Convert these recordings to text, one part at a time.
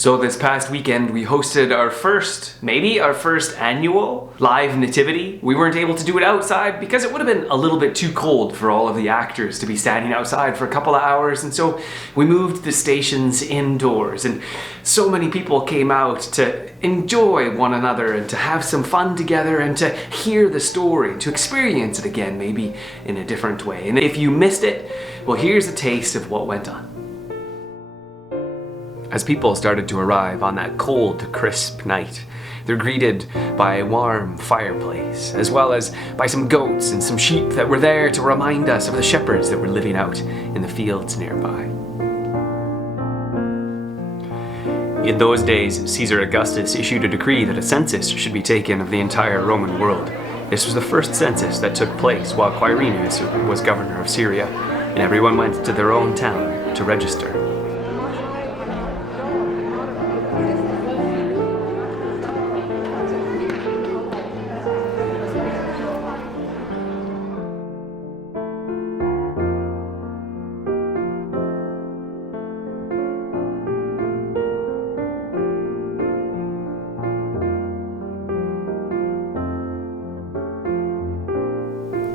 So this past weekend we hosted our first annual live nativity. We weren't able to do it outside because it would have been a little bit too cold for all of the actors to be standing outside for a couple of hours, and so we moved the stations indoors, and so many people came out to enjoy one another and to have some fun together and to hear the story, to experience it again, maybe in a different way. And if you missed it, well, here's a taste of what went on. As people started to arrive on that cold, crisp night, they're greeted by a warm fireplace, as well as by some goats and some sheep that were there to remind us of the shepherds that were living out in the fields nearby. In those days, Caesar Augustus issued a decree that a census should be taken of the entire Roman world. This was the first census that took place while Quirinius was governor of Syria, and everyone went to their own town to register.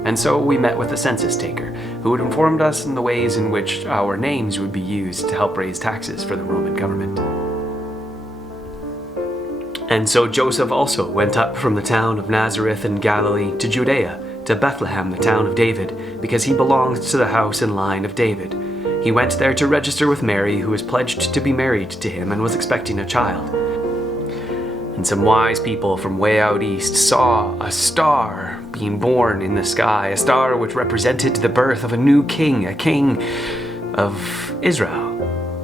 And so we met with a census taker, who had informed us in the ways in which our names would be used to help raise taxes for the Roman government. And so Joseph also went up from the town of Nazareth in Galilee to Judea, to Bethlehem, the town of David, because he belonged to the house and line of David. He went there to register with Mary, who was pledged to be married to him and was expecting a child. And some wise people from way out east saw a star being born in the sky, a star which represented the birth of a new king, a king of Israel.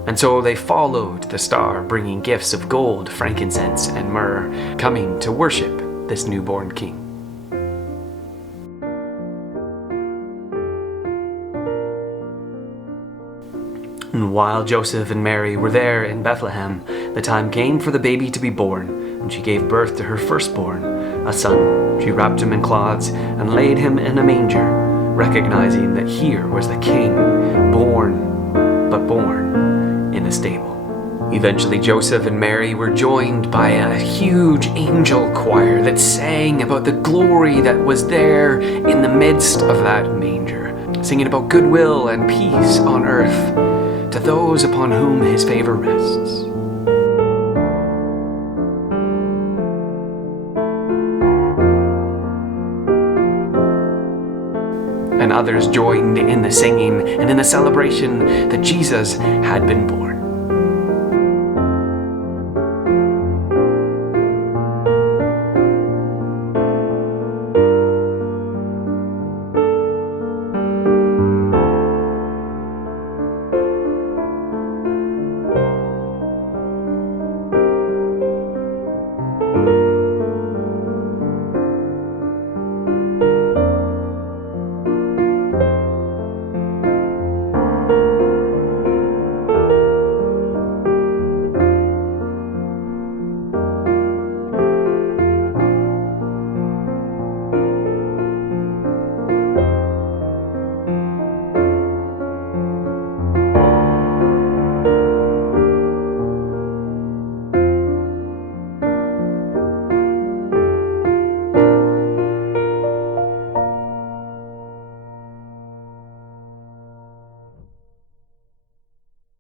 And so they followed the star, bringing gifts of gold, frankincense, and myrrh, coming to worship this newborn king. And while Joseph and Mary were there in Bethlehem, the time came for the baby to be born, and she gave birth to her firstborn, a son. She wrapped him in cloths and laid him in a manger, recognizing that here was the king, born in a stable. Eventually Joseph and Mary were joined by a huge angel choir that sang about the glory that was there in the midst of that manger, singing about goodwill and peace on earth to those upon whom his favor rests. And others joined in the singing and in the celebration that Jesus had been born.